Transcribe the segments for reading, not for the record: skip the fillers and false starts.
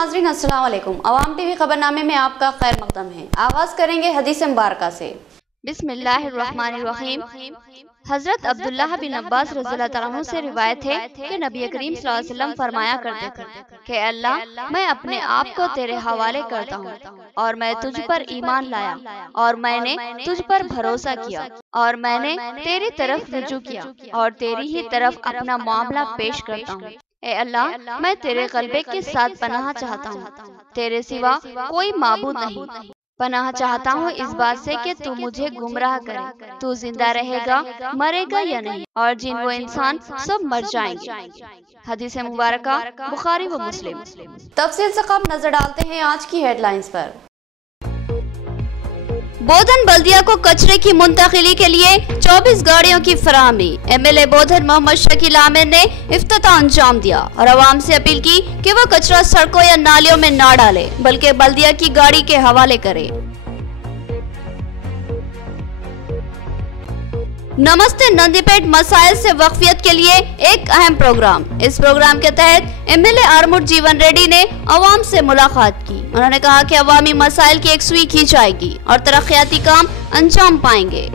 नाजरीन अस्सलाम वालेकुम। अवाम टीवी खबरनामे में आपका खैर मकदम है। आगाज करेंगे हदीस मुबारका से। बिस्मिल्लाहिर्रहमानिर्रहीम। हजरत अब्दुल्लाह बिन अब्बास रज़ियल्लाहु तआला अन्हु से रिवायत है कि नबी करीम सल्लल्लाहु अलैहि वसल्लम फरमाया करते थे कि अल्लाह, मैं अपने आप को तेरे हवाले करता हूँ और मैं तुझ पर ईमान लाया और मैंने तुझ पर भरोसा किया और मैंने तेरी तरफ रुजू किया और तेरी ही तरफ अपना मामला पेश करता हूँ। ए अल्लाह, मैं तेरे ग़लबे के साथ पनाह चाहता हूँ, तेरे सिवा कोई माबूद नहीं। पनाह चाहता हूँ इस बात से कि तू मुझे गुमराह करे, तू जिंदा रहेगा, मरेगा या नहीं, और जिन वो इंसान सब मर जाएंगे। हदीस मुबारका बुखारी व मुस्लिम। तफसील से कब नजर डालते हैं आज की हेडलाइंस पर। बोधन बल्दिया को कचरे की मुंतकिली के लिए 24 गाड़ियों की फराहमी। एमएलए बोधन मोहम्मद शकील आमिर ने इफ्तिताह अंजाम दिया और आवाम से अपील की कि वह कचरा सड़कों या नालियों में ना डाले बल्कि बल्दिया की गाड़ी के हवाले करे। नमस्ते नंदीपेट मसाइल से वक्फियत के लिए एक अहम प्रोग्राम। इस प्रोग्राम के तहत एमएलए आरमूर जीवन रेड्डी ने अवाम से मुलाकात की। उन्होंने कहा कि अवामी मसाइल की एकसुई की जाएगी और तरक्याती काम अंजाम पाएंगे।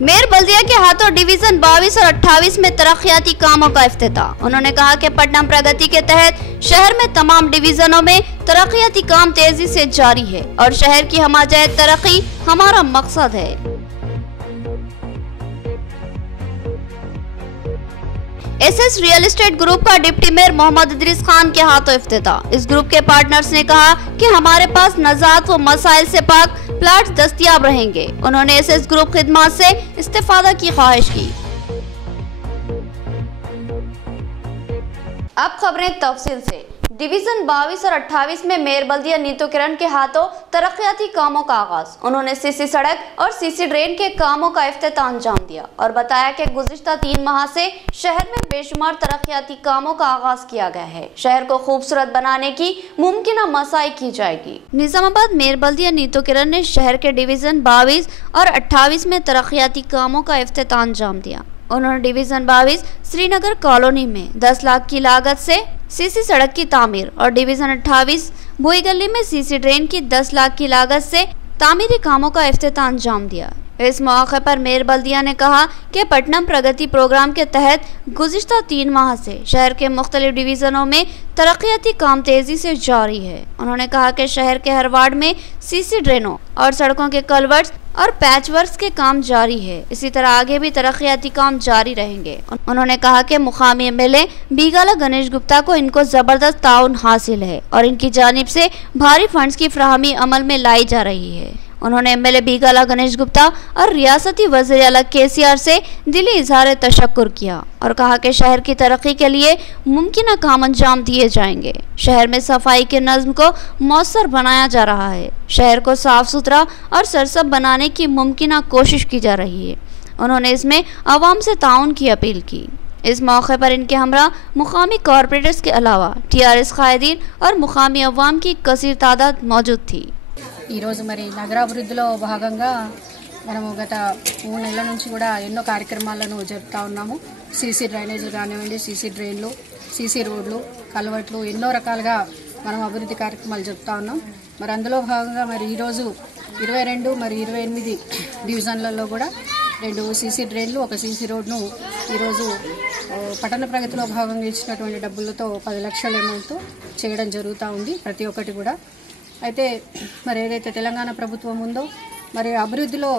मेयर बल्दिया के हाथों डिवीजन 22 और 28 में तरक्याती कामों का इफ्तिताह। उन्होंने कहा कि पटना प्रगति के तहत शहर में तमाम डिवीजनों में तरक्याती काम तेजी से जारी है और शहर की हमाजहत तरक्की हमारा मकसद है। एसएस रियल एस्टेट ग्रुप का डिप्टी मेयर मोहम्मद इदरीस खान के हाथों इफ्तिताह। इस ग्रुप के पार्टनर्स ने कहा कि हमारे पास नजात व मसाइल से पाक प्लाट दस्तयाब रहेंगे। उन्होंने एसएस ग्रुप खिदमत से इस्तेफादा की ख्वाहिश की। अब खबरें तफसील से। डिवीजन 22 और 28 में मेयर बल्दिया नीतू किरण के हाथों तरक्याती कामों का आगाज। उन्होंने सीसी सड़क और सीसी ड्रेन के कामों का इफ्तिताह अंजाम दिया और बताया कि गुज़िश्ता 3 माह से शहर में बेशुमार तरक्याती कामों का आगाज किया गया है। शहर को खूबसूरत बनाने की मुमकिन मसाई की जाएगी। निजामाबाद मेयर बल्दिया नीतू किरण ने शहर के डिवीजन 22 और 28 में तरक्याती कामों का इफ्तिताह अंजाम दिया। उन्होंने डिवीजन 22 श्रीनगर कॉलोनी में 10 लाख की लागत से सीसी सड़क की तामीर और डिवीजन 28 भुई गली में सीसी ड्रेन की 10 लाख की लागत से तामीरी कामों का इफ्तिताह अंजाम दिया। इस मौके पर मेयर बल्दिया ने कहा कि पटना प्रगति प्रोग्राम के तहत गुज़िश्ता 3 माह से शहर के मुख्तलिफ डिवीजनों में तरक्याती काम तेजी से जारी है। उन्होंने कहा कि शहर के हर वार्ड में सीसी ड्रेनों और सड़कों के कलवर्ट्स और पैचवर्क्स के काम जारी है। इसी तरह आगे भी तरक्याती काम जारी रहेंगे। उन्होंने कहा कि मुकामी एमएलए बीगाला गणेश गुप्ता को इनको जबरदस्त ताउन हासिल है और इनकी जानिब से भारी फंड्स की फ्राहमी अमल में लाई जा रही है। उन्होंने एमएलए बीगाला गणेश गुप्ता और रियासती वज़ीर आला केसीआर से दिली इजहार तशक्कुर किया और कहा कि शहर की तरक्की के लिए मुमकिन काम अंजाम दिए जाएंगे। शहर में सफाई के नज़्म को मौसर बनाया जा रहा है। शहर को साफ सुथरा और सरसब बनाने की मुमकिन कोशिश की जा रही है। उन्होंने इसमें आवाम से ताउन की अपील की। इस मौके पर इनके हमरा मुकामी कॉरपोरेटर्स के अलावा टीआरएस कायदीन और मुकामी अवाम की कसीर तादाद मौजूद थी। ఈరోజు మరి నగరాభివృద్ధిలో భాగంగా మనము గత 3 నెలల నుంచి కూడా ఎన్నో కార్యక్రమాలను జరుపుతా ఉన్నాము. సీసీ డ్రైనేజీలు కానివ్వండి, సీసీ డ్రైన్లు, సీసీ రోడ్లు, కల్వర్ట్లు, ఎన్నో రకాలుగా మనం అభివృద్ధి కార్యక్రమాలు జరుపుతా ఉన్నాం. మరి అందులో భాగంగా మరి ఈరోజు 22 మరి 28 డివిజన్లలో కూడా 2 సీసీ డ్రైన్లు, 1 సీసీ రోడ్ను ఈరోజు పట్టణ ప్రగతిలో భాగంగా ఇచ్చినటువంటి డబ్బులతో 10 లక్షల అమౌంట్తో చేయడం జరుగుతూ ఉంది. ప్రతి ఒక్కటి కూడా అయితే మరి ఏదైతే తెలంగాణ ప్రభుత్వం ఉందో మరి అభివృద్ధిలో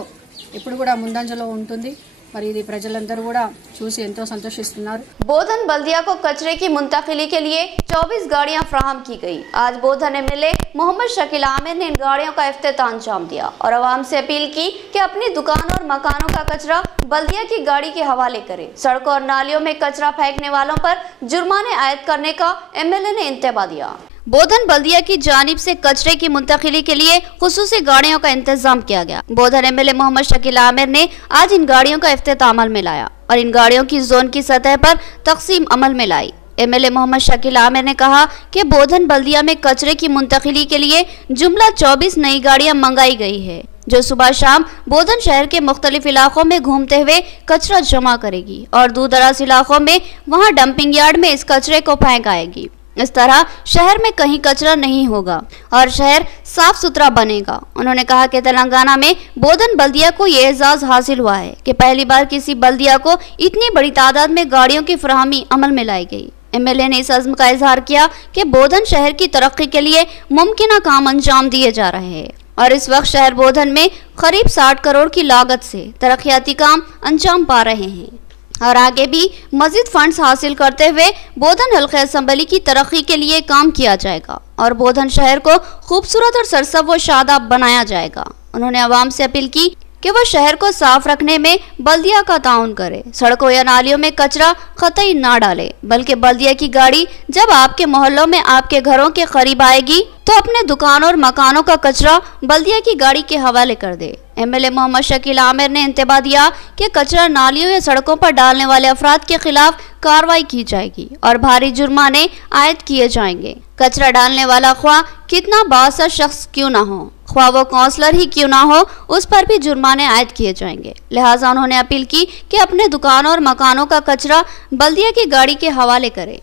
ఎప్పుడు కూడా ముందంజలో ఉంటుంది. మరి ఇది ప్రజలందరూ కూడా చూసి ఎంతో సంతోషిస్తున్నారు. बोधन बल्दिया को कचरे की मुंतकिली के लिए 24 गाड़ियां फ्राहम की गई। आज बोधन एमएलए मोहम्मद शकील आमिर ने इन गाड़ियों का इफ्तिताह अंजाम दिया और आवाम से अपील की कि अपनी दुकान और मकानों का कचरा बल्दिया की गाड़ी के हवाले करे। सड़कों और नालियों में कचरा फेंकने वालों पर जुर्माने आयद करने का एमएलए ने इंतबा दिया। बोधन बल्दिया की जानिब से कचरे की मुंतकिली के लिए खुसूसी गाड़ियों का इंतजाम किया गया। बोधन एमएलए मोहम्मद शकील आमिर ने आज इन गाड़ियों का इफ्तिताह अमल में लाया और इन गाड़ियों की जोन की सतह पर तकसीम अमल में लाई। एमएलए मोहम्मद शकील आमिर ने कहा कि बोधन बल्दिया में कचरे की मुंतकिली के लिए जुमला 24 नई गाड़ियां मंगाई गई है। जो सुबह शाम बोधन शहर के मुख्तलिफ इलाकों में घूमते हुए कचरा जमा करेगी और दूर दराज इलाकों में वहां डंपिंग यार्ड में इस कचरे को फेंकाएगी। इस तरह शहर में कहीं कचरा नहीं होगा और शहर साफ सुथरा बनेगा। उन्होंने कहा कि तेलंगाना में बोधन बल्दिया को ये एजाज हासिल हुआ है कि पहली बार किसी बल्दिया को इतनी बड़ी तादाद में गाड़ियों की फराहमी अमल में लाई गई। एमएलए ने इस अज़्म का इजहार किया कि बोधन शहर की तरक्की के लिए मुमकिन काम अंजाम दिए जा रहे हैं और इस वक्त शहर बोधन में करीब 60 करोड़ की लागत से तरक्याती काम अंजाम पा रहे हैं और आगे भी मजीद फंड्स हासिल करते हुए बोधन हल्के असम्बली की तरक्की के लिए काम किया जाएगा और बोधन शहर को खूबसूरत और सरसब्ज़ व शादाब बनाया जाएगा। उन्होंने आवाम से अपील की कि वह शहर को साफ रखने में बल्दिया का ताउन करे, सड़कों या नालियों में कचरा कतई ना डाले, बल्कि बल्दिया की गाड़ी जब आपके मोहल्लों में आपके घरों के करीब आएगी तो अपने दुकानों और मकानों का कचरा बल्दिया की गाड़ी के हवाले कर दे। एमएलए मोहम्मद शकील आमिर ने इंतबाह दिया कि कचरा नालियों या सड़कों पर डालने वाले अफराद के खिलाफ कार्रवाई की जाएगी और भारी जुर्माने आयद किए जाएंगे। कचरा डालने वाला ख्वाह कितना बासा शख्स क्यों ना हो, ख्वाह वो काउंसलर ही क्यों ना हो, उस पर भी जुर्माने आयद किए जाएंगे। लिहाजा उन्होंने अपील की कि अपने दुकानों और मकानों का कचरा बल्दिया की गाड़ी के हवाले करें।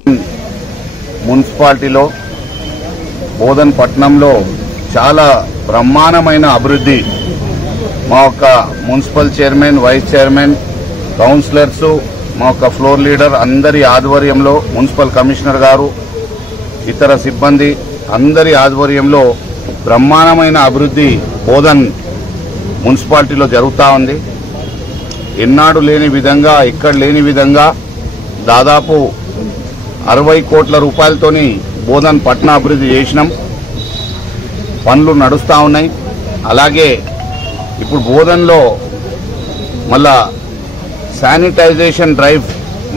మున్సిపాలిటీలో బోధన్ పట్టణంలో చాలా బ్రహ్మాండమైన అభివృద్ధి మా యొక్క municipal chairman, vice chairman, councillors, మా యొక్క ఫ్లోర్ లీడర్ అందరి ఆధ్వర్యంలో, మున్సిపల్ కమిషనర్ గారు, ఇతర సిబ్బంది అందరి ఆధ్వర్యంలో బ్రహ్మాండమైన అభివృద్ధి బోధన్ మున్సిపాలిటీలో జరుగుతూ ఉంది। ఎన్నాడు లేని విధంగా, ఇక్కడ లేని విధంగా దాదాపు 60 కోట్ల రూపాయలతోని బోధన్ పట్టణ అభివృద్ధి చేసినాం। పనులు నడుస్తూ ఉన్నాయి। అలాగే ఇప్పుడు బోధన్లో మళ్ళా శానిటైజేషన్ డ్రైవ్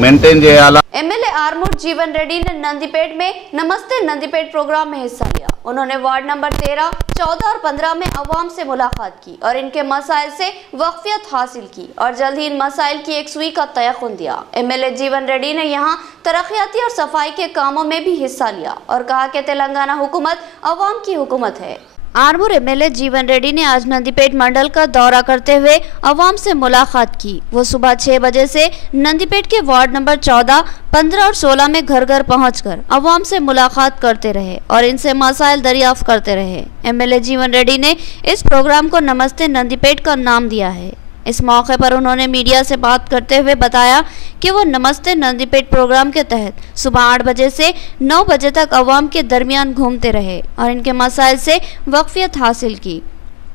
मेंटेन చేయాలా। एमएलए आरमूर जीवन रेड्डी ने नंदीपेट में नमस्ते नंदीपेट प्रोग्राम में हिस्सा लिया। उन्होंने वार्ड नंबर 13, 14 और 15 में अवाम से मुलाकात की और इनके मसाइल से वाकफियत हासिल की और जल्द ही इन मसाइल की एक सुई का तयक़ुन दिया। एमएलए जीवन रेड्डी ने यहाँ तरक्याती और सफाई के कामों में भी हिस्सा लिया और कहा कि तेलंगाना हुकूमत अवाम की हुकूमत है। आरमूर एमएलए जीवन रेड्डी ने आज नंदीपेट मंडल का दौरा करते हुए अवाम से मुलाकात की। वो सुबह 6 बजे से नंदीपेट के वार्ड नंबर 14, 15 और 16 में घर घर पहुंचकर अवाम से मुलाकात करते रहे और इनसे मसाइल दरियाफ्त करते रहे। एमएलए जीवन रेड्डी ने इस प्रोग्राम को नमस्ते नंदीपेट का नाम दिया है। इस मौके पर उन्होंने मीडिया से बात करते हुए बताया कि वो नमस्ते नंदीपेट प्रोग्राम के तहत सुबह 8 बजे से 9 बजे तक अवाम के दरमियान घूमते रहे और इनके मसाइल से वाकफियत हासिल की।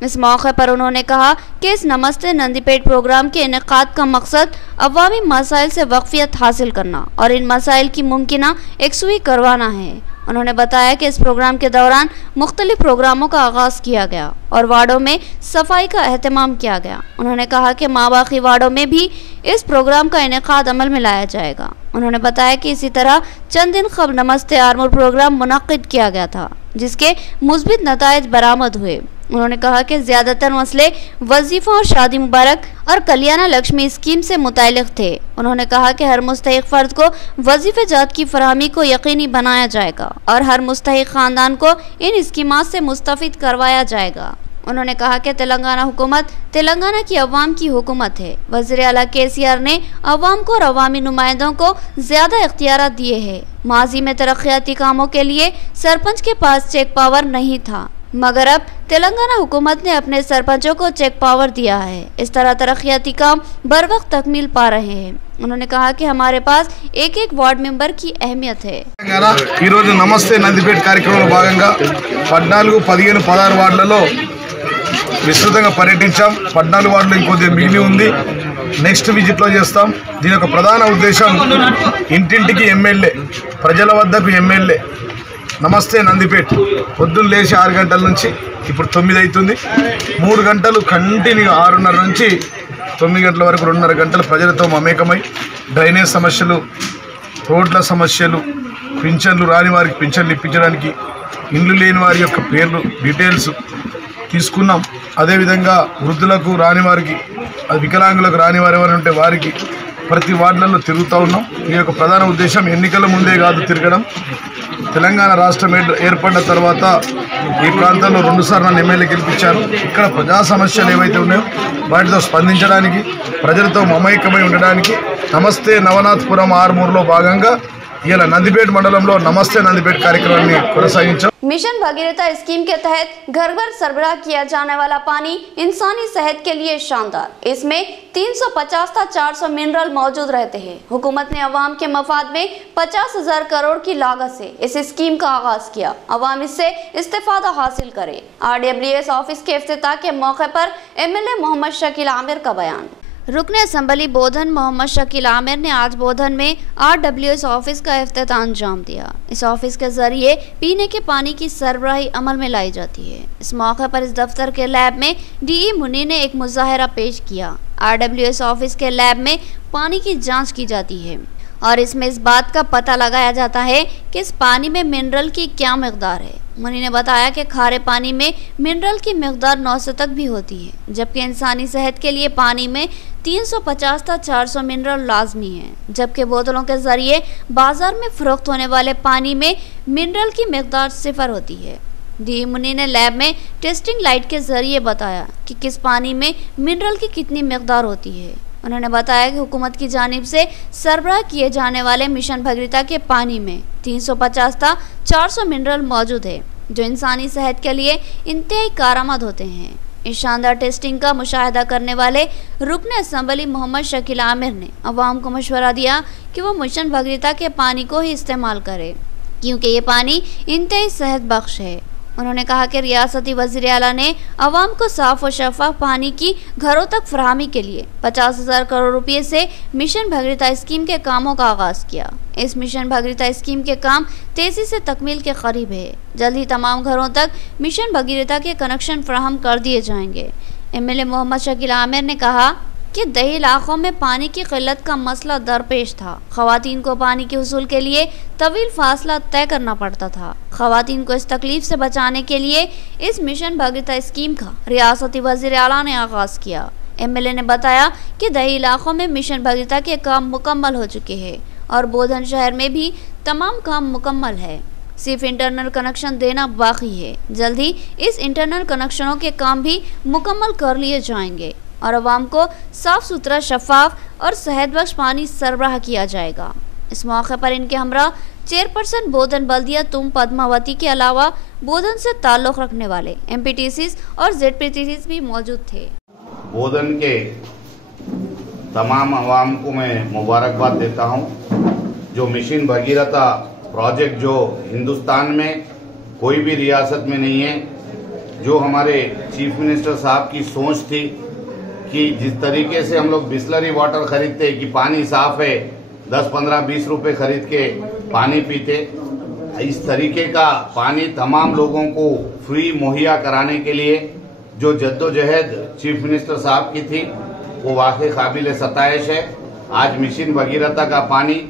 इस मौके पर उन्होंने कहा कि इस नमस्ते नंदीपेट प्रोग्राम के इनेकाद का मकसद अवामी मसाइल से वाकफियत हासिल करना और इन मसाइल की मुमकिना एकसुई करवाना है। उन्होंने बताया कि इस प्रोग्राम के दौरान मुख्तलिफ प्रोग्रामों का आगाज़ किया गया और वार्डों में सफाई का एहतमाम किया गया। उन्होंने कहा कि माबाकी वार्डों में भी इस प्रोग्राम का इनेकाद अमल में लाया जाएगा। उन्होंने बताया कि इसी तरह चंद दिन कबल नमस्ते आरमूर प्रोग्राम मुनक्किद किया गया था जिसके मुस्बित नताइज बरामद हुए। उन्होंने कहा कि ज़्यादातर मसले वजीफ़ों और शादी मुबारक और कल्याणा लक्ष्मी स्कीम से मुताल्लिक़ थे। उन्होंने कहा कि हर मुस्तहिक़ फ़र्द को वजीफ़े जात की फराहमी को यकीनी बनाया जाएगा और हर मुस्तहिक़ ख़ानदान को इन स्कीमात से मुस्तफ़िद करवाया जाएगा। उन्होंने कहा कि तेलंगाना हुकूमत तेलंगाना की अवाम की हुकूमत है। वज़ीर आला केसीआर ने अवाम को और अवामी नुमाइंदों को ज़्यादा इख्तियारात दिए हैं। माजी में तरक्याती कामों के लिए सरपंच के पास चेक पावर नहीं था, मगर अब तेलंगाना हुकूमत ने अपने सरपंचों को चेक पावर दिया है। इस तरह तरक्याती काम बर वक्त तकमील पा रहे हैं। उन्होंने कहा कि हमारे पास एक एक वार्ड मेंबर की अहमियत है। नमस्ते नंदीपेट कार्यक्रम भागंगा 14, 15, 16 వార్డులలో విస్తృతంగా పర్యటించాం। 14 వార్డులు ఇంకొద్ది మిగిలి ఉంది, నెక్స్ట్ విజిట్లో చేస్తాం। దీని యొక్క ప్రధాన ఉద్దేశం ఇంటింటికి ఎమ్మెల్యే, ప్రజల వద్దకు ఎమ్మెల్యే। నమస్తే నందిపేట్ పొద్దున్న లేచి 6 గంటల నుంచి ఇప్పుడు 9 అవుతుంది, 3 గంటలు కంటిన్యూ 6:30 నుంచి 9 గంటల వరకు 2.5 గంటలు ప్రజలతో మమేకమై డ్రైనేజ్ సమస్యలు, రోడ్ల సమస్యలు, పింఛన్లు రాని వారికి పింఛన్లు ఇప్పించడానికి, ఇండ్లు లేని వారి యొక్క పేర్లు డీటెయిల్స్ తీసుకున్నాం। అదేవిధంగా వృద్ధులకు రాని వారికి, వికలాంగులకు రాని వారు ఎవరు ఉంటే వారికి ప్రతి వార్డులలో తిరుగుతూ ఉన్నాం। ఈ యొక్క ప్రధాన ఉద్దేశం ఎన్నికల ముందే కాదు తిరగడం, తెలంగాణ రాష్ట్రం ఏర్పడిన తర్వాత ఈ ప్రాంతంలో 2 సార్లు నన్ను ఎమ్మెల్యే గెలిపించారు. ఇక్కడ ప్రజా సమస్యలు ఏవైతే ఉన్నాయో వాటితో స్పందించడానికి, ప్రజలతో మమైకమై ఉండడానికి నమస్తే నవనాథపురం ఆర్మూర్లో భాగంగా ఇలా నందిపేట మండలంలో నమస్తే నందిపేట కార్యక్రమాన్ని కొనసాగించాం. मिशन भगीरथा स्कीम के तहत घर घर सरबराह किया जाने वाला पानी इंसानी सेहत के लिए शानदार। इसमें 350 था 400 मिनरल मौजूद रहते हैं। हुकूमत ने अवाम के मफाद में 50,000 करोड़ की लागत से इस स्कीम का आगाज किया। अवाम इससे इस्तेफादा हासिल करे। RWS ऑफिस के इफ्तिताह के मौके पर MLA मोहम्मद शकील आमिर का बयान। रुकने असम्बली बोधन मोहम्मद शकील आमिर ने आज बोधन में RWS ऑफिस का इफ्तिताह अंजाम दिया। इस ऑफिस के जरिए पीने के पानी की सरबराही अमल में लाई जाती है। इस मौके पर इस दफ्तर के लैब में DE मुनी ने एक मुजाहिरा पेश किया। RWS ऑफिस के लैब में पानी की जांच की जाती है और इसमें इस बात का पता लगाया जाता है कि इस पानी में मिनरल की क्या मकदार है। मुनी ने बताया कि खारे पानी में मिनरल की मकदार 900 तक भी होती है, जबकि इंसानी सेहत के लिए पानी में 350 था 400 मिनरल लाजमी है। जबकि बोतलों के जरिए बाजार में फरोख्त होने वाले पानी में मिनरल की मकदार 0 होती है। DE मुनी ने लैब में टेस्टिंग लाइट के जरिए बताया कि किस पानी में मिनरल की कितनी मकदार होती है। उन्होंने बताया कि हुकूमत की जानिब से सरबराह किए जाने वाले मिशन भगीरथा के पानी में 350 था 400 मिनरल मौजूद है, जो इंसानी सेहत के लिए इंतहाई कारआमद होते हैं। इस शानदार टेस्टिंग का मुशाहिदा करने वाले रुकने असम्बली मोहम्मद शकील आमिर ने अवाम को मशवरा दिया कि वो मिशन भगीरथा के पानी को ही इस्तेमाल करे, क्योंकि ये पानी इंतहाई सेहत बख्श है। उन्होंने कहा कि रियासती वज़ीर आला ने अवाम को साफ और शफाफ पानी की घरों तक फराहमी के लिए 50,000 करोड़ रुपये से मिशन भगीरथा स्कीम के कामों का आगाज़ किया। इस मिशन भगीरथा स्कीम के काम तेज़ी से तकमील के करीब है। जल्द ही तमाम घरों तक मिशन भगीरथा के कनेक्शन फराहम कर दिए जाएंगे। MLA मोहम्मद शकील आमिर ने कहा कि दही इलाकों में पानी की किल्लत का मसला दरपेश था। ख़वातीन को पानी के हुसूल के लिए तवील फासला तय करना पड़ता था। ख़वातीन को इस तकलीफ से बचाने के लिए इस मिशन भगीरथा स्कीम का रियासती वज़ीर आला ने आगाज़ किया। MLA ने बताया कि दही इलाकों में मिशन भगीरथा के काम मुकम्मल हो चुके हैं और बोधन शहर में भी तमाम काम मुकम्मल है, सिर्फ इंटरनल कनेक्शन देना बाकी है। जल्द ही इस इंटरनल कनेक्शनों के काम भी मुकम्मल कर लिए जाएंगे और अवाम को साफ सुथरा, शफाफ और सेहत बख्श पानी सरबराह किया जाएगा। इस मौके पर इनके हमरा चेयरपर्सन बोधन बल्दिया तुम पद्मावती के अलावा बोधन से ताल्लुक़ रखने वाले MPTCs और ZPTCs भी मौजूद थे। बोधन के तमाम अवाम को मैं मुबारकबाद देता हूं। जो मिशन भगीरथा प्रोजेक्ट जो हिंदुस्तान में कोई भी रियासत में नहीं है, जो हमारे चीफ मिनिस्टर साहब की सोच थी कि जिस तरीके से हम लोग बिस्लरी वाटर खरीदते कि पानी साफ है, 10, 15, 20 रुपए खरीद के पानी पीते, इस तरीके का पानी तमाम लोगों को फ्री मुहैया कराने के लिए जो जद्दोजहद चीफ मिनिस्टर साहब की थी वो वाकई काबिल सताइश है। आज मिशन भगीरथा का पानी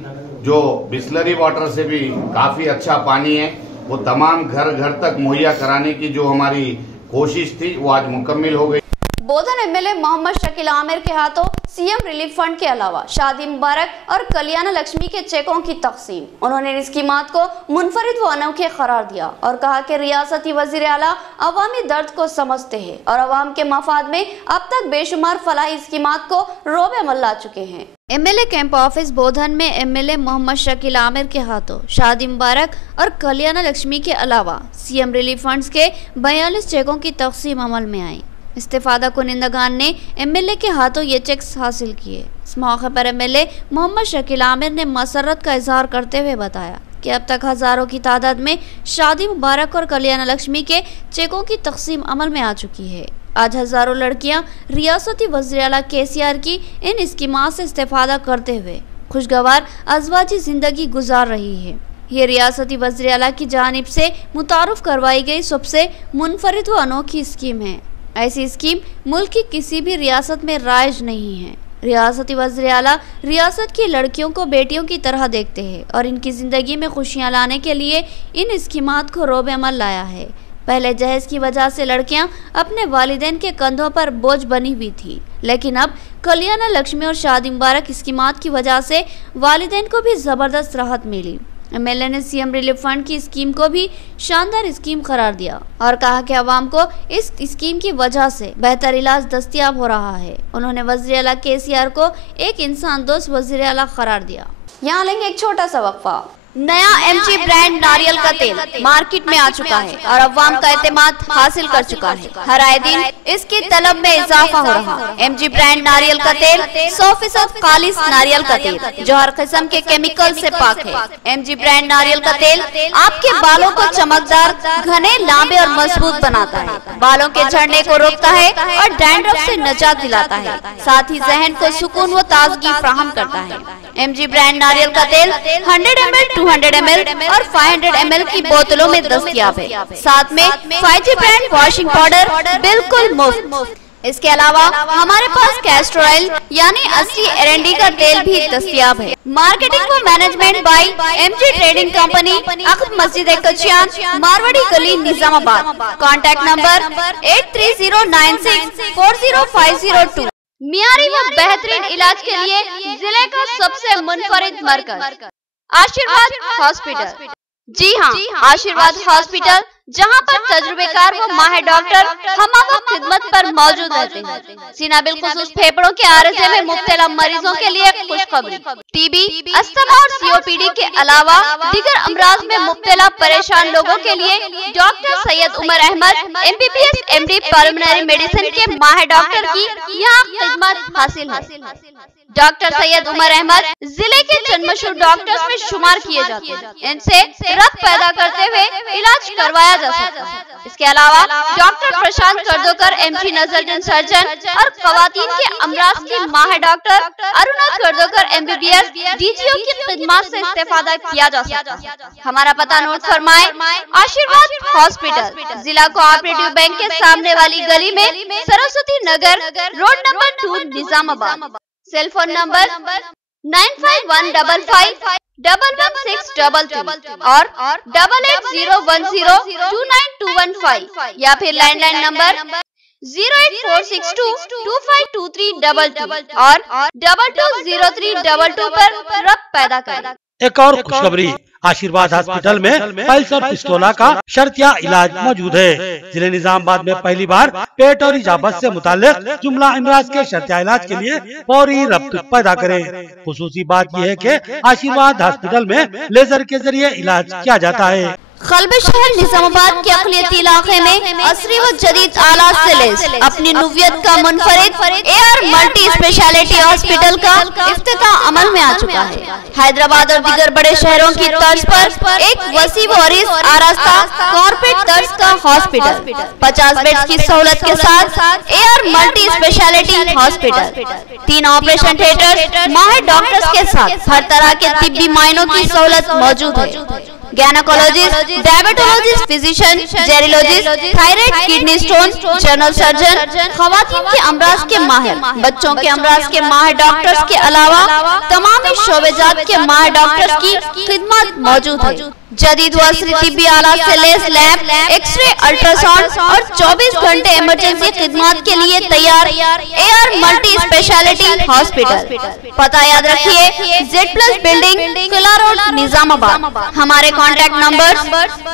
जो बिस्लरी वाटर से भी काफी अच्छा पानी है, वो तमाम घर घर तक मुहैया कराने की जो हमारी कोशिश थी वो आज मुकम्मल हो गई। बोधन MLA मोहम्मद शकील आमिर के हाथों CM रिलीफ फंड के अलावा शादी मुबारक और कल्याण लक्ष्मी के चेकों की तकसीम। उन्होंने इन स्कीमात को मुनफरिद व अनोखे करार दिया और कहा कि रियासती वज़ीर आला अवामी दर्द को समझते हैं और अवाम के मफाद में अब तक बेशुमार फलाही स्कीमात को रोबे अमल ला चुके हैं। MLA कैंप ऑफिस बोधन में MLA मोहम्मद शकील आमिर के हाथों शादी मुबारक और कल्याण लक्ष्मी के अलावा CM रिलीफ फंड्स के 42 चेकों की तकसीम अमल में आई। इस्तेफादा कुनिंदगान ने MLA के हाथों ये चेक्स हासिल किए। इस मौके पर MLA मोहम्मद शकील आमिर ने मसरत का इजहार करते हुए बताया कि अब तक हज़ारों की तादाद में शादी मुबारक और कल्याण लक्ष्मी के चेकों की तकसीम अमल में आ चुकी है। आज हज़ारों लड़कियां रियासती वज़ीर आला KCR की इन स्कीमात से इस्तेफादा करते हुए खुशगवार अज़वाजी ज़िंदगी गुजार रही है। ये रियासती वज़ीर आला की जानिब से मुतारुफ करवाई गई सबसे मुनफरिद व अनोखी स्कीम है। ऐसी स्कीम मुल्क की किसी भी रियासत में राइज नहीं है। रियासती वज़ीर आला रियासत की लड़कियों को बेटियों की तरह देखते हैं और इनकी ज़िंदगी में खुशियां लाने के लिए इन स्कीमात को रोबे अमल लाया है। पहले जहेज की वजह से लड़कियां अपने वालिदैन के कंधों पर बोझ बनी हुई थी, लेकिन अब कल्याण लक्ष्मी और शादी मुबारक स्कीमात की वजह से वालिदैन को भी ज़बरदस्त राहत मिली। एमएलए ने सीएम रिलीफ फंड की स्कीम को भी शानदार स्कीम करार दिया और कहा कि आवाम को इस स्कीम की वजह से बेहतर इलाज दस्तयाब हो रहा है। उन्होंने वज़ीर आला केसीआर को एक इंसान दोस्त वज़ीर आला करार दिया। यहाँ लेंगे एक छोटा सा वक्फा। नया एमजी ब्रांड नारियल का तेल मार्केट में आ चुका है और अवाम का एतमाद हासिल कर चुका है। हर आए दिन इसकी तलब में इजाफा हो रहा है। एमजी ब्रांड नारियल का तेल 100% खालिस नारियल का तेल जो हर किस्म के केमिकल से पाक है। एमजी ब्रांड नारियल का तेल आपके बालों को चमकदार, घने, लंबे और मजबूत बनाता है, बालों के झड़ने को रोकता है और डैंड्रफ से निजात दिलाता है, साथ ही जहन को सुकून व ताजगी फराहम करता है। एमजी ब्रांड नारियल का तेल 100 ml, 200 ml और 500 ml की बोतलों में दस्तयाब है। साथ में 5G ब्रांड वॉशिंग पाउडर बिल्कुल मुफ्त। इसके अलावा हमारे पास कैस्टर ऑयल यानी असली एरंडी का तेल भी दस्तयाब है। मार्केटिंग व management by MG trading company, अक़ब मस्जिद कचियान, मारवाड़ी गली, निजामाबाद। Contact number 8309640502। मियारी व बेहतरीन इलाज के लिए जिले का सबसे मुनफरिद मरकज आशीर्वाद हॉस्पिटल। जी हाँ, आशीर्वाद हॉस्पिटल, जहाँ पर तजुर्बेकार व माहिर डॉक्टर हमावक्त खिदमत पर मौजूद रहते हैं। सीना बिलखुसूस फेफड़ों के आरज़े में मुब्तला मरीजों के लिए खुशखबरी। टीबी, अस्थमा और सीओपीडी के अलावा दीगर अमराज में मुब्तला परेशान लोगों के लिए doctor Syed Umar Ahmed MBBS MD pulmonary medicine के माहिर डॉक्टर की यहाँ खिदमत हासिल है। डॉक्टर सैयद उमर अहमद जिले के चंद-मशहूर डॉक्टर्स में शुमार किए जाते हैं। इनसे रक्त पैदा करते हुए इलाज करवाया जा सकता है। इसके अलावा डॉक्टर प्रशांत कर्दोकर MG नजर सर्जन और खवातीन के अमराज की माहिर डॉक्टर अरुणा कर्दोकर MBBS DGO की खिदमत से इस्तेफादा किया जा सकता है। हमारा पता नोट फरमाए, आशीर्वाद हॉस्पिटल, जिला कोऑपरेटिव बैंक के सामने वाली गली में, Saraswati Nagar road number 2, Nizamabad. Cell phone number 9515511622 और 8801029215 या फिर लैंडलाइन नंबर 08462252322 और 220322 पर रक्त पैदा करें। एक और खुशखबरी, आशीर्वाद हॉस्पिटल में पल्स और पिस्टोला का शर्तिया इलाज मौजूद है। जिले निजामाबाद में पहली बार पेट और इजाबत से मुताल्लिक जुमला अमराज के शर्तिया इलाज के लिए फौरी रब्त पैदा करें। खुसूसी बात यह है कि आशीर्वाद हॉस्पिटल में लेजर के जरिए इलाज किया जाता है। कल्ब शहर निजामाबाद के अक़लियती इलाके में असरी व जदीद आलात से लैस अपनी नुवियत का मुनफरिद AR मल्टी स्पेशलिटी हॉस्पिटल का इफ्तिताह अमल में आ चुका है। हैदराबाद और दीगर बड़े शहरों की तर्ज पर एक वसी व अरीज़ आरास्ता कॉर्पोरेट तर्ज का हॉस्पिटल, 50 बेड्स की सहूलत के साथ AR multi speciality hospital, 3 operation theatre, माहिर डॉक्टर्स के साथ हर तरह के तिब्बी मायनों की सहूलत मौजूद है। गैनोकोलॉजिस्ट, डायबिटोलॉजिस्ट, फिजिशियन, जेरियोलॉजिस्ट, thyroid, kidney stone, general surgeon, खवातीन के अमराज के माहिर, बच्चों के अमराज के माहिर डॉक्टर्स के अलावा तमाम शोबेजात के माहिर डॉक्टर्स की खिदमत मौजूद है। जदीद वस्री तिब्बी आलात से लैस लैब, एक्सरे, अल्ट्रासाउंड और 24 घंटे इमरजेंसी खिदमत के लिए तैयार AR मल्टी स्पेशलिटी हॉस्पिटल। पता याद रखिए, Z+ बिल्डिंग, किला रोड, निजामाबाद। हमारे कॉन्टैक्ट नंबर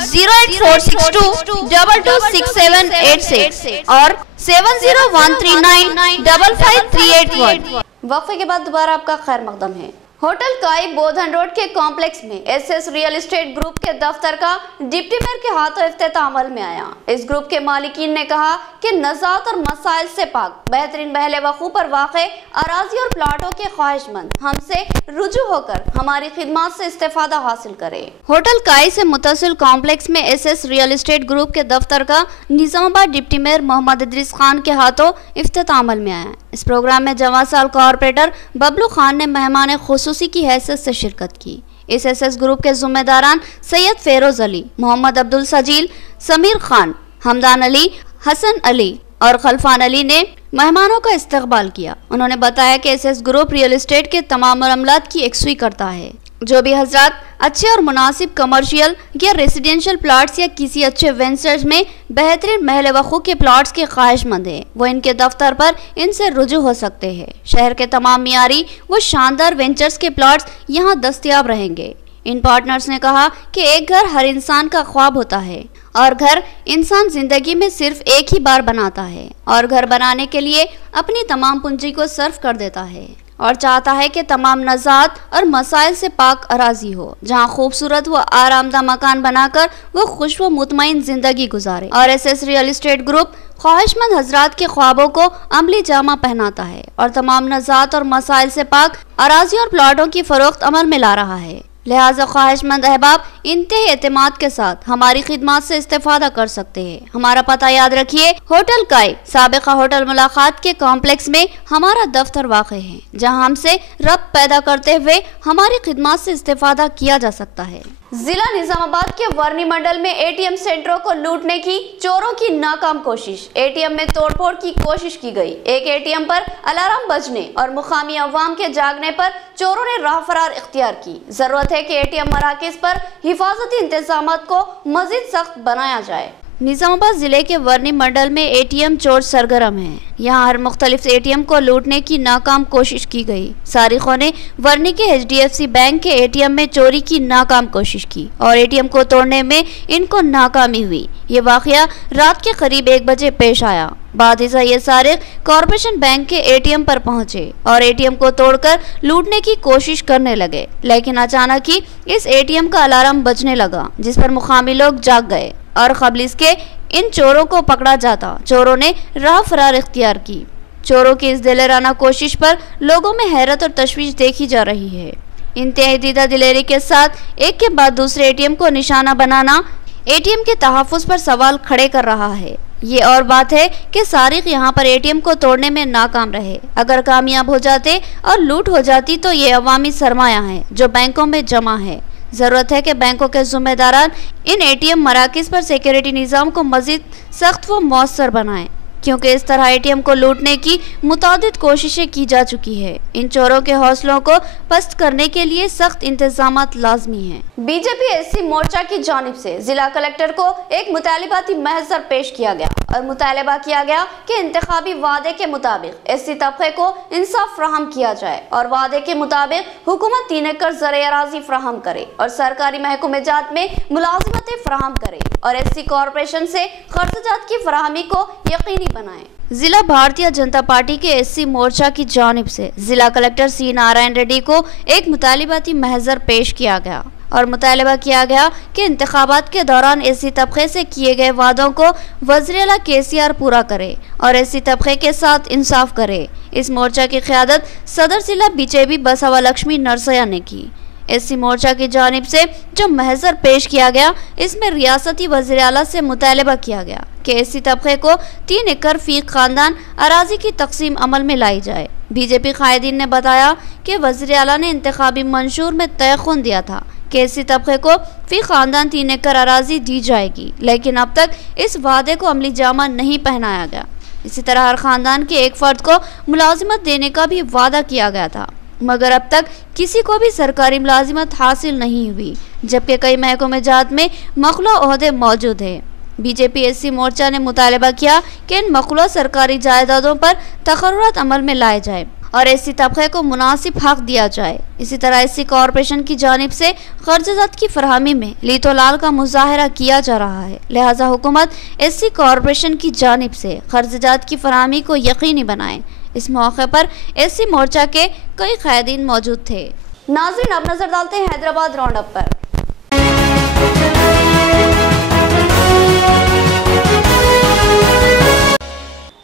08462226786 और 7013955381। वक्फे के बाद दोबारा आपका खैर मकदम है। होटल काई बोधन रोड के कॉम्प्लेक्स में SS रियल एस्टेट ग्रुप के दफ्तर का डिप्टी मेयर के हाथों इफ्तिताह अमल में आया। इस ग्रुप के मालिकीन ने कहा कि नज़ात और मसाइल से पाक बेहतरीन बहले वकू पर वाक़े अराजी और प्लाटों के ख्वाहिशमंद हमसे रुजू होकर हमारी खिदमत से इस्तेफादा हासिल करें। होटल काई से मुतसिल कॉम्प्लेक्स में SS रियल एस्टेट ग्रुप के दफ्तर का निजामाबाद डिप्टी मेयर मोहम्मद इदरीस खान के हाथों इफ्तिताह अमल में आया। इस प्रोग्राम में जवान साल कॉरपोरेटर बबलू खान ने मेहमान खुसूसी की हैसियत से शिरकत की। इस SS ग्रुप के जिम्मेदारान सैयद फेरोज अली, मोहम्मद अब्दुल सजील, समीर खान, हमदान अली, हसन अली और खलफान अली ने मेहमानों का इस्तकबाल किया। उन्होंने बताया कि SS ग्रुप रियल एस्टेट के तमाम मामलात की यकसुई करता है। जो भी हजरात अच्छे और मुनासिब कमर्शियल या रेसिडेंशियल प्लॉट्स या किसी अच्छे वेंचर्स में बेहतरीन महल वक़ू के प्लॉट्स के ख्वाहिशमंद हैं, वो इनके दफ्तर पर इनसे रुजू हो सकते हैं। शहर के तमाम मियारी व शानदार वेंचर्स के प्लॉट्स यहाँ दस्तयाब रहेंगे। इन पार्टनर्स ने कहा कि एक घर हर इंसान का ख्वाब होता है और घर इंसान जिंदगी में सिर्फ एक ही बार बनाता है और घर बनाने के लिए अपनी तमाम पूंजी को सर्व कर देता है और चाहता है कि तमाम नज़ात और मसाइल से पाक अराजी हो, जहां खूबसूरत व आरामदा मकान बनाकर वो खुश व मुतमईन जिंदगी गुजारे। और एसएस रियल एस्टेट ग्रुप ख्वाहिशमंद हजरात के ख्वाबों को अमली जामा पहनाता है और तमाम नज़ात और मसाइल से पाक अराजी और प्लाटों की फरोख्त अमल में ला रहा है। लिहाजा ख्वाहिशमंद अहबाब इंतहे एतमाद के साथ हमारी खिदमत से इस्तेफादा कर सकते हैं। हमारा पता याद रखिए, होटल काई साबिका होटल मुलाकात के कॉम्प्लेक्स में हमारा दफ्तर वाक़ है, जहां हमसे रब्त पैदा करते हुए हमारी खिदमत से इस्तेफादा किया जा सकता है। जिला निजामाबाद के वर्नी मंडल में एटीएम सेंटरों को लूटने की चोरों की नाकाम कोशिश। एटीएम में तोड़फोड़ की कोशिश की गई। एक एटीएम पर अलार्म बजने और मुकामी अवाम के जागने पर चोरों ने राह फरार इख्तियार की। जरूरत है कि एटीएम मराकज़ पर हिफाजती इंतजामात को मजीद सख्त बनाया जाए। निजामाबाद जिले के वर्नी मंडल में एटीएम चोर सरगर्म हैं। यहाँ हर मुख्तलिफ एटीएम को लूटने की नाकाम कोशिश की गई। सारिखों ने वर्नी के HDFC बैंक के एटीएम में चोरी की नाकाम कोशिश की और एटीएम को तोड़ने में इनको नाकामी हुई। ये वाक़या रात के करीब 1 बजे पेश आया। बादिसा ये सारिक कॉरपोरेशन बैंक के एटीएम पर पहुंचे और एटीएम को तोड़कर लूटने की कोशिश करने लगे, लेकिन अचानक ही इस एटीएम का अलार्म बजने लगा, जिस पर मुकामी लोग जाग गए और कबल इसके इन चोरों को पकड़ा जाता चोरों ने राह फरार इख्तियार की। चोरों की इस दिलेराना कोशिश पर लोगों में हैरत और तशवीश देखी जा रही है। इंतहाई दीदा दिलेरी के साथ एक के बाद दूसरे एटीएम को निशाना बनाना एटीएम के तहफ़्फ़ुज़ पर सवाल खड़े कर रहा है। ये और बात है कि सारिक यहाँ पर एटीएम को तोड़ने में नाकाम रहे। अगर कामयाब हो जाते और लूट हो जाती तो ये अवामी सरमाया है जो बैंकों में जमा है। ज़रूरत है कि बैंकों के ज़िम्मेदारान इन एटीएम मराकज़ पर सिक्योरिटी निज़ाम को मज़ीद सख्त व मौसर बनाएं, क्योंकि इस तरह एटीएम को लूटने की मुतादिद कोशिशें की जा चुकी है। इन चोरों के हौसलों को पस्त करने के लिए सख्त इंतजामात लाजमी हैं। बीजेपी SC मोर्चा की जानिब से जिला कलेक्टर को एक मुतालिबाती महज़र पेश किया गया और मुतालबा किया गया कि इंतखाबी वादे के मुताबिक SC तबके को इंसाफ फ्राहम किया जाए और वादे के मुताबिक हुकूमत 3 एकड़ ज़र अराज़ी फ्राहम करे और सरकारी महकमे जात में मुलाजिमतें फ्राहम करे और SC कॉरपोरेशन से खर्चात की फराहमी को यकीनी बनाए। जिला भारतीय जनता पार्टी के SC मोर्चा की जानिब से जिला कलेक्टर C नारायण रेड्डी को एक मुतालिबाती महज़र पेश किया गया और मुतालबा किया गया कि इंतखाबात के दौरान SC तबके से किए गए वादों को वज़ीर-ए-आला KCR पूरा करे और SC तबके के साथ इंसाफ करे। इस मोर्चा की क़यादत सदर जिला BJP बसवा लक्ष्मी नरसया ने की। SC मोर्चा की जानिब से जो महज़र पेश किया गया, इसमें रियासती वज़ीर-ए-आला से मुतालबा किया गया कि SC तबके को 3 एकड़ फी खानदान अराजी की तकसीम अमल में लाई जाए। BJP कायदीन ने बताया कि वज़ीर-ए-आला ने इंतखाबी मंशूर में तयख़ुन दिया था कि SC तबके को फी खानदान 3 एकड़ अराजी दी जाएगी, लेकिन अब तक इस वादे को अमली जामा नहीं पहनाया गया। इसी तरह हर खानदान के एक फ़र्द को मुलाजिमत देने का भी वादा किया गया था, मगर अब तक किसी को भी सरकारी मुलाजिमत हासिल नहीं हुई, जबकि कई महकमे जात में मखलू ओहदे मौजूद है। BJP SC मोर्चा ने मुतालबा किया कि इन मखलू सरकारी जायदादों पर तकर्रुरात अमल में लाए जाए और SC तबके को मुनासिब हक दिया जाए। इसी तरह SC कॉरपोरेशन की जानिब से खर्चात की फरहमी में लीतोलाल का मुजाहरा किया जा रहा है, लिहाजा हुकूमत SC कॉरपोरेशन की जानिब से खर्चात की फरहमी को यकीनी बनाए। इस मौके पर SC मोर्चा के कई कायदीन मौजूद थे। नाज़रीन, अब नजर डालते हैं हैदराबाद राउंड अप पर।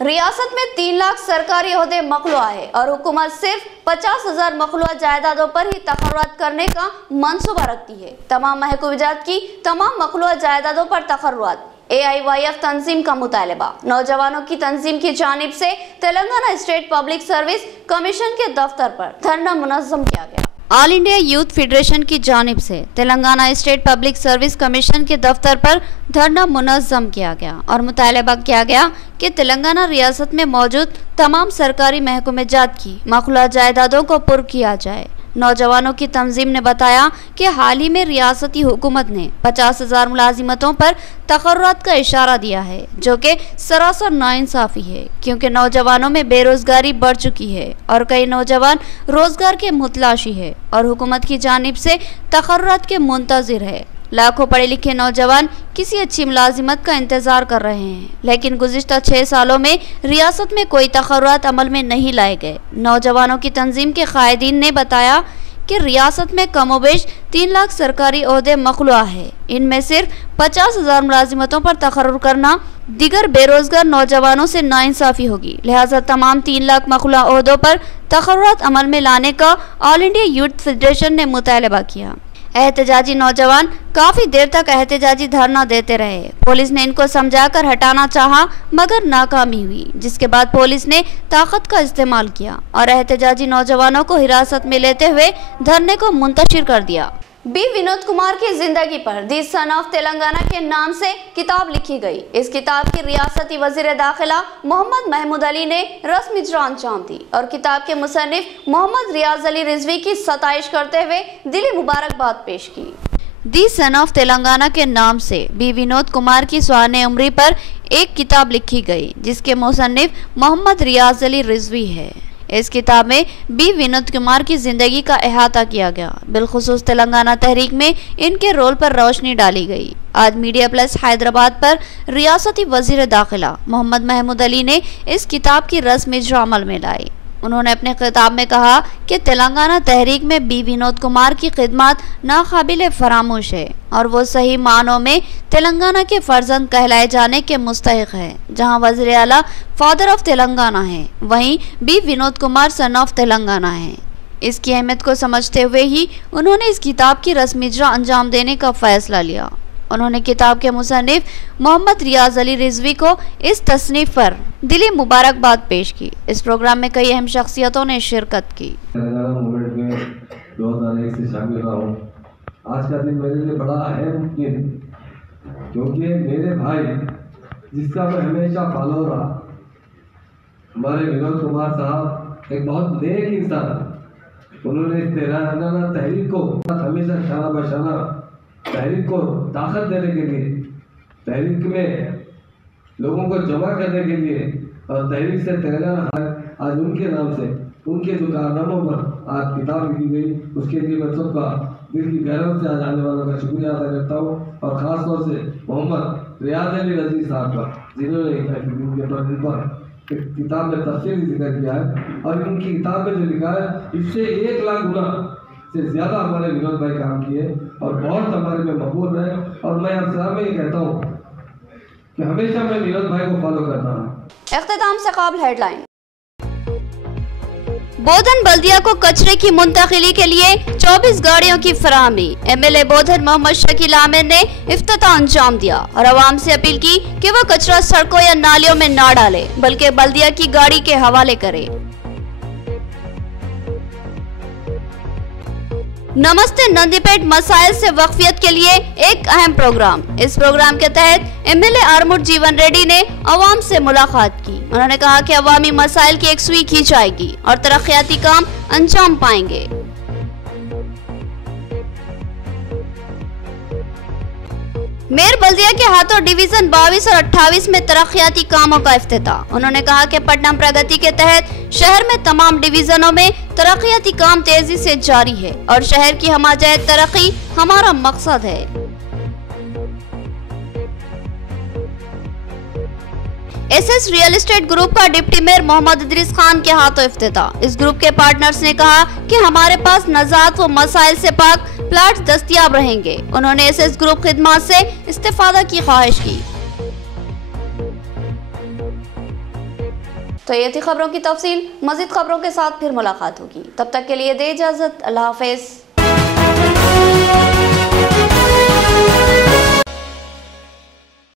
रियासत में 3 लाख सरकारी ओहदे मखलूआ है और हुकूमत सिर्फ 50,000 मखलूआ जायदादों पर ही तकर्रुरात करने का मंसूबा रखती है। तमाम महकूमात की तमाम मखलूआ जायदादों पर तकर्रुरात। AIYF तंजीम का मुतालबा। नौजवानों की तंजीम की जानिब से Telangana state public service commission के दफ्तर पर धरना मुनज़्ज़म किया गया। ऑल इंडिया यूथ फेडरेशन की जानिब से Telangana state public service commission के दफ्तर पर धरना मुनज़्ज़म किया गया और मुतालबा किया गया कि तेलंगाना रियासत में मौजूद तमाम सरकारी महकमे जात की मखलूआ जायदादों को पुर किया जाए। नौजवानों की तंजीम ने बताया कि हाल ही में रियासती हुकूमत ने 50,000 मुलाजिमतों पर तकर्रुरात का इशारा दिया है, जो कि सरासर नाइंसाफी है, क्योंकि नौजवानों में बेरोजगारी बढ़ चुकी है और कई नौजवान रोजगार के मुतलाशी है और हुकूमत की जानिब से तकर्रुरात के मुंतजिर है। लाखों पढ़े लिखे नौजवान किसी अच्छी मुलाजिमत का इंतजार कर रहे हैं, लेकिन गुज़िश्ता 6 सालों में रियासत में कोई तकर्रुरात अमल में नहीं लाए गए। नौजवानों की तंजीम के कायदीन ने बताया कि रियासत में कमोबेश 3 लाख सरकारी ओहदे मखलूआ है। इनमें सिर्फ 50,000 मुलाजिमतों पर तकर्रुर करना दिगर बेरोजगार नौजवानों से नाइंसाफी होगी। लिहाजा तमाम 3 लाख मखलूआ ओहदों पर तकर्रुरात अमल में लाने का ऑल इंडिया यूथ फेडरेशन ने मुतालबा किया। एहतजाजी नौजवान काफी देर तक एहतजाजी धरना देते रहे। पुलिस ने इनको समझाकर हटाना चाहा, मगर नाकामी हुई, जिसके बाद पुलिस ने ताकत का इस्तेमाल किया और एहतजाजी नौजवानों को हिरासत में लेते हुए धरने को मुंतशिर कर दिया। बी विनोद कुमार की जिंदगी पर दी सन ऑफ तेलंगाना के नाम से किताब लिखी गई। इस किताब की रियासती वजीर दाखिला मोहम्मद महमूद अली ने रस्म इजरा अंजाम दी और किताब के मुसन्निफ मोहम्मद रियाज अली रिजवी की सताइश करते हुए दिली मुबारकबाद पेश की। दी सन ऑफ तेलंगाना के नाम से बी विनोद कुमार की सुहाने उम्री पर एक किताब लिखी गई, जिसके मुसन्निफ मोहम्मद रियाज अली रिजवी है। इस किताब में बी विनोद कुमार की जिंदगी का अहाता किया गया, बिलखुसूस तेलंगाना तहरीक में इनके रोल पर रोशनी डाली गई। आज मीडिया प्लस हैदराबाद पर रियासती वजीर दाखिला मोहम्मद महमूद अली ने इस किताब की रस्म इजरा अमल में लाई। उन्होंने अपने खिताब में कहा कि तेलंगाना तहरीक में बी विनोद कुमार की खिदमत नाकाबिले फरामोश है और वो सही मानों में तेलंगाना के फर्जंद कहलाए जाने के मुस्तहिक है। जहां वज़ीर आला फादर ऑफ तेलंगाना है, वहीं B Vinod Kumar son of Telangana है। इसकी अहमियत को समझते हुए ही उन्होंने इस किताब की रस्म इजरा अंजाम देने का फैसला लिया। उन्होंने किताब के मुसन्निफ मोहम्मद रियाज अली रिजवी को इस तसनीफ पर दिली मुबारकबाद पेश की। इस प्रोग्राम में कई अहम शख्सियतों ने शिरकत की। मूवमेंट में 2001 से शामिल रहा हूँ। आज का दिन मेरे लिए बड़ा अहम दिन, क्योंकि मेरे भाई जिसका मैं हमेशा फॉलो रहा, हमारे विनोद कुमार साहब एक बहुत नेक इंसान। उन्होंने तेलंगाना तहरीक को हमेशा शाना बशाना तहरीक को ताकत देने के लिए, तहरीक में लोगों को जमा करने के लिए और तहरीक से तेलंगाना आज उनके नाम से, उनके जो कारनामों पर आज किताब लिखी गई, उसके लिए मैं सबका दिल की गहराई से आज आने वालों का शुक्रिया अदा करता हूँ और ख़ास तौर से मोहम्मद रियाज अली रजी साहब का, जिन्होंने पर किताब में तफसीली जिक्र किया है और उनकी किताब में जो लिखा है इससे 1 लाख गुना से ज़्यादा हमारे विनोद भाई काम किए और बहुत हमारे में मकबूल है। और मैं अफसर में ये कहता हूँ कि हमेशा मैं विनोद भाई को फॉलो करता हूँ। इख्तिताम से काबिल हेडलाइन। बोधन बल्दिया को कचरे की मुंतकिली के लिए 24 गाड़ियों की फराहमी। एमएलए बोधन मोहम्मद शकील आमिर ने इफ्तिताह अंजाम दिया और आवाम से अपील की कि वो कचरा सड़कों या नालियों में ना डाले, बल्कि बल्दिया की गाड़ी के हवाले करे। नमस्ते नंदीपेट मसाइल से वक्फियत के लिए एक अहम प्रोग्राम। इस प्रोग्राम के तहत एमएलए आरमूर जीवन रेड्डी ने अवाम से मुलाकात की। उन्होंने कहा कि अवामी मसाइल की एक सुई की जाएगी और तरक्याती काम अंजाम पाएंगे। मेयर बल्दिया के हाथों डिवीजन 22 और 28 में तरक्याती कामों का इफ्तिताह। उन्होंने कहा कि पटना प्रगति के तहत शहर में तमाम डिवीजनों में तरक्याती काम तेजी से जारी है और शहर की हमाजहत तरक्की हमारा मकसद है। एसएस रियल एस्टेट ग्रुप का डिप्टी मेयर मोहम्मद इदरीस खान के हाथों इफ्तिताह। इस ग्रुप के पार्टनर्स ने कहा कि हमारे पास नजात व मसाइल से पाक प्लाट दस्तयाब रहेंगे। उन्होंने एसएस ग्रुप खिदमत से इस्तेफादा की ख्वाहिश की। तो ये थी खबरों की तफसील। मजीद खबरों के साथ फिर मुलाकात होगी, तब तक के लिए दे इजाजत। अल्लाह हाफिज।